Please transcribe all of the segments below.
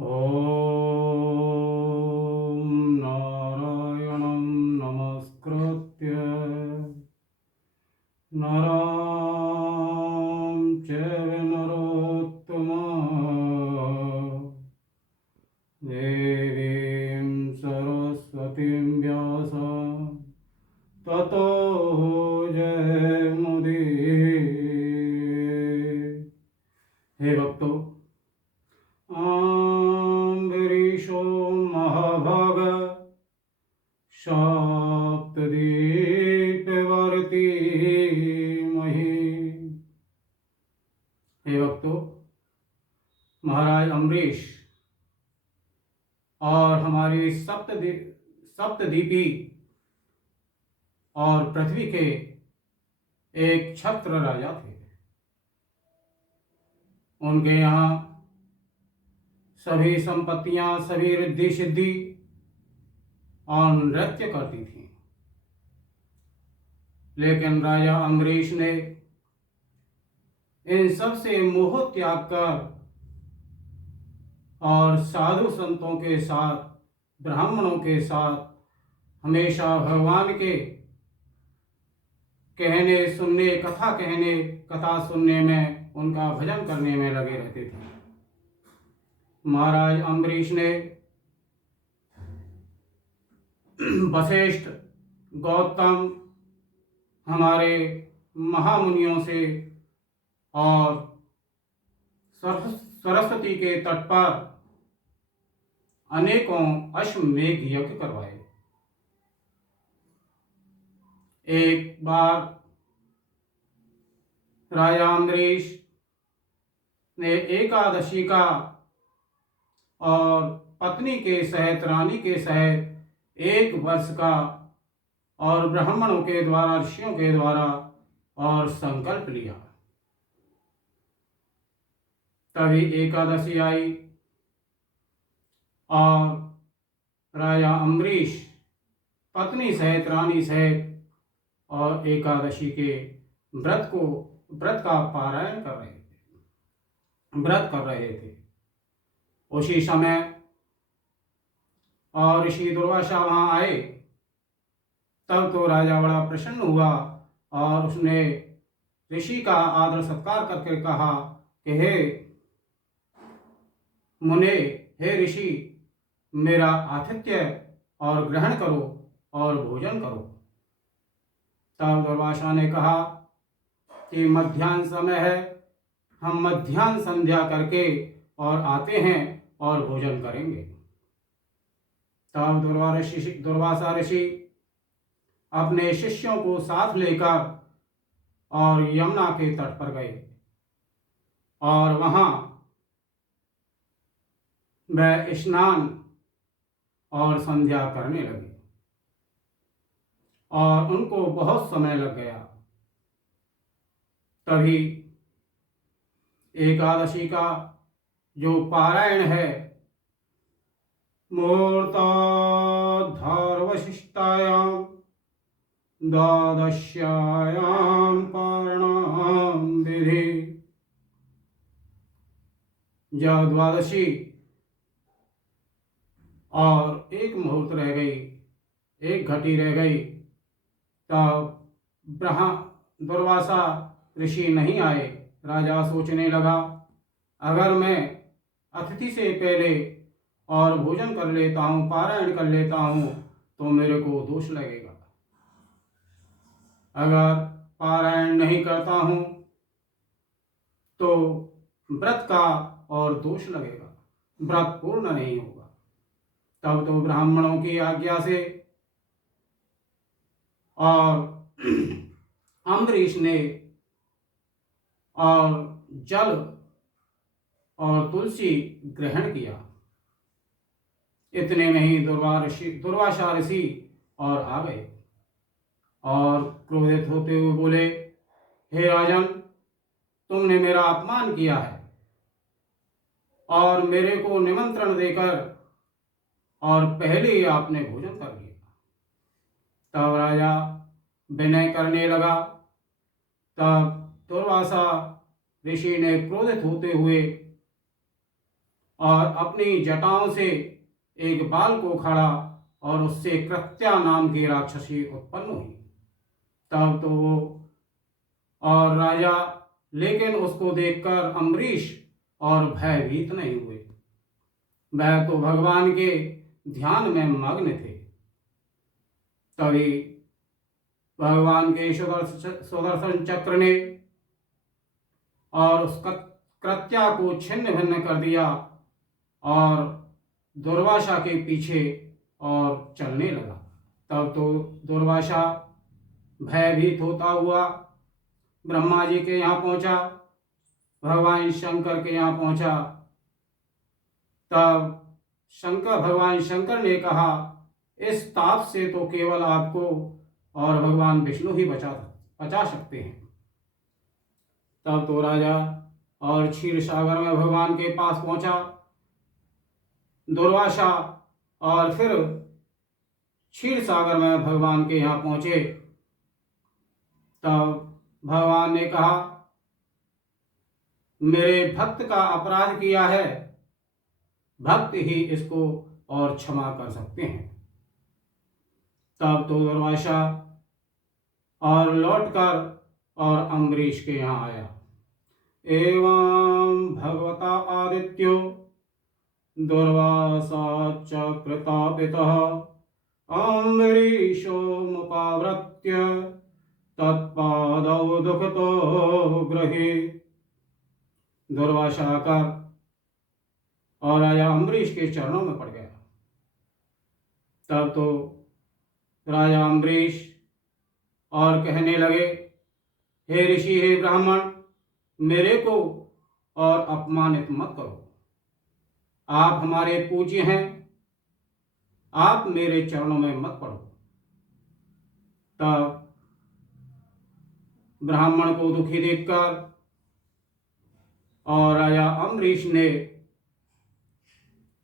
ॐ नारायणं नमस्कृत्य नरं चैव नरोत्तमं देवीं सरस्वतीं व्यासं ततो जयमुदीरये। हे भक्तों, अम्बरीशो महाभाग सप्तद्वीपवर्ती मही। हे भक्तों, महाराज अम्बरीश और हमारी सप्तद्वीपी और पृथ्वी के एक छत्र राजा थे। उनके यहाँ सभी संपत्तियां, सभी रिद्धि सिद्धि और नृत्य करती थी। लेकिन राजा अम्बरीश ने इन सब से मोह त्याग कर और साधु संतों के साथ, ब्राह्मणों के साथ हमेशा भगवान के कहने सुनने, कथा सुनने में, उनका भजन करने में लगे रहते थे। महाराज अम्बरीश ने वशिष्ठ, गौतम, हमारे महामुनियों से और सरस्वती के तट पर अनेकों अश्वमेध यज्ञ करवाए। एक बार राजा अम्बरीश ने एकादशी का और पत्नी के सहित, रानी के सहित 1 वर्ष का और ब्राह्मणों के द्वारा, ऋषियों के द्वारा और संकल्प लिया। तभी एकादशी आई और राजा अम्बरीश पत्नी सहित, रानी सहित और एकादशी के व्रत का पारायण कर रहे थे, व्रत कर रहे थे। उसी समय और ऋषि दुर्वासा वहां आए। तब तो राजा बड़ा प्रसन्न हुआ और उसने ऋषि का आदर सत्कार करके कहा कि हे मुने, हे ऋषि, मेरा आतिथ्य और ग्रहण करो और भोजन करो। तब दुर्वासा ने कहा कि मध्याह्न समय है, हम मध्याह्न संध्या करके और आते हैं और भोजन करेंगे। तब दुर्वासा ऋषि अपने शिष्यों को साथ लेकर और यमुना के तट पर गए और वहां वह स्नान और संध्या करने लगे और उनको बहुत समय लग गया। तभी एकादशी का जो पारायण है, मुहूर्ताद्धारवशिष्टायां द्वादश्यायां पारणां विधि। जब द्वादशी और 1 मुहूर्त रह गई, 1 घटी रह गई, तब दुर्वासा ऋषि नहीं आए। राजा सोचने लगा, अगर मैं अतिथि से पहले और भोजन कर लेता हूँ, पारायण कर लेता हूँ, तो मेरे को दोष लगेगा। अगर पारायण नहीं करता हूँ तो व्रत का और दोष लगेगा, व्रत पूर्ण नहीं होगा। तब तो ब्राह्मणों की आज्ञा से और अम्बरीश ने और जल और तुलसी ग्रहण किया। इतने में ही दुर्वासा ऋषि और आ गए और क्रोधित होते हुए बोले, हे राजन, तुमने मेरा अपमान किया है और मेरे को निमंत्रण देकर और पहले ही आपने भोजन कर लिया। तब राजा विनय करने लगा। तब दुर्वासा ऋषि ने क्रोधित होते हुए और अपनी जटाओं से एक बाल को खड़ा और उससे कृत्या नाम की राक्षसी उत्पन्न हुई। तब तो वो और राजा लेकिन उसको देखकर अम्बरीश और भयभीत नहीं हुए। वह तो भगवान के ध्यान में मग्न थे। तभी भगवान के सुदर्शन चक्र ने और उस कृत्या को छिन्न भिन्न कर दिया और दुर्वासा के पीछे और चलने लगा। तब तो दुर्वासा भयभीत होता हुआ ब्रह्मा जी के यहाँ पहुंचा, भगवान शंकर के यहाँ पहुंचा। तब भगवान शंकर ने कहा, इस ताप से तो केवल आपको और भगवान विष्णु ही बचा सकते हैं। तब तो राजा और क्षीर सागर में भगवान के पास पहुंचा दुर्वासा, और फिर क्षीर सागर में भगवान के यहाँ पहुंचे। तब भगवान ने कहा, मेरे भक्त का अपराध किया है, भक्त ही इसको और क्षमा कर सकते हैं। तब तो दुर्वासा और लौटकर और अम्बरीश के यहाँ आया। एवं भगवता आदित्यो दुर्वासा च प्रतापितः अम्बरीशोमुपावृत्य तत्पादौ दुःखतो गृहे। दुर्वासा आकर और राजा अम्बरीश के चरणों में पड़ गया। तब तो राजा अम्बरीश और कहने लगे, हे ऋषि, हे ब्राह्मण, मेरे को और अपमानित मत करो। आप हमारे पूज्य हैं, आप मेरे चरणों में मत पड़ो। तब ब्राह्मण को दुखी देखकर और राजा अम्बरीश ने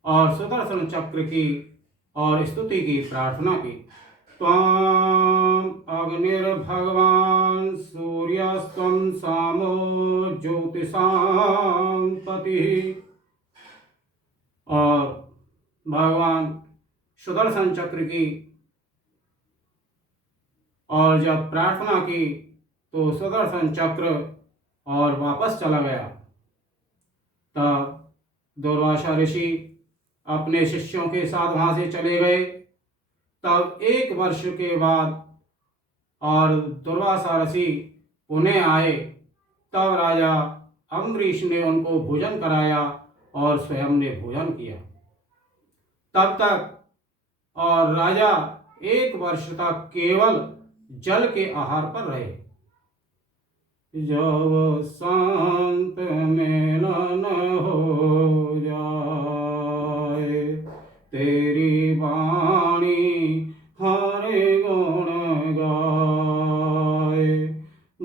और सुदर्शन चक्र की और स्तुति की प्रार्थना की। त्वां अग्निर्भगवान् सूर्यस्त्वं सामो ज्योतिषां पतिः। और भगवान सुदर्शन चक्र की और जब प्रार्थना की तो सुदर्शन चक्र और वापस चला गया। तब दुर्वासा ऋषि अपने शिष्यों के साथ वहां से चले गए। तब 1 वर्ष के बाद और दुर्वासा ऋषि पुनः आए। तब राजा अम्बरीश ने उनको भोजन कराया और स्वयं ने भोजन किया। तब तक और राजा 1 वर्ष तक केवल जल के आहार पर रहे। जब शांत मिलन हो जाए, तेरी वाणी हरे गुण गाए।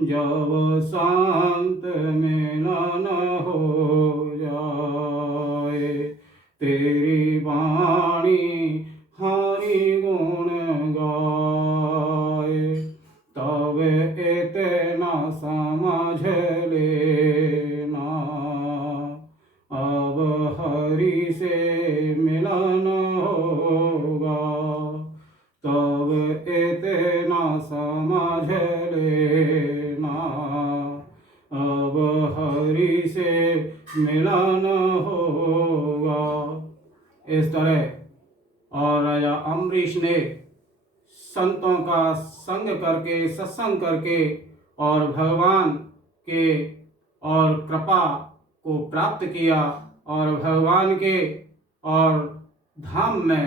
जब शांत मिलन हो जाए, तेरी वाणी हरि गुण गाए। तब इतना समझ लेना, अब हरि से मिलन होगा। तब इतना समझ लेना, अब हरि से मिलन होगा। इस तरह और राजा अम्बरीश ने संतों का संग करके, सत्संग करके और भगवान के और कृपा को प्राप्त किया और भगवान के और धाम में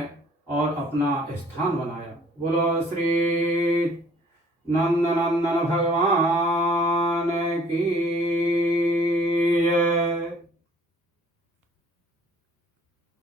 और अपना स्थान बनाया। बोलो श्री नंदनंदन भगवान की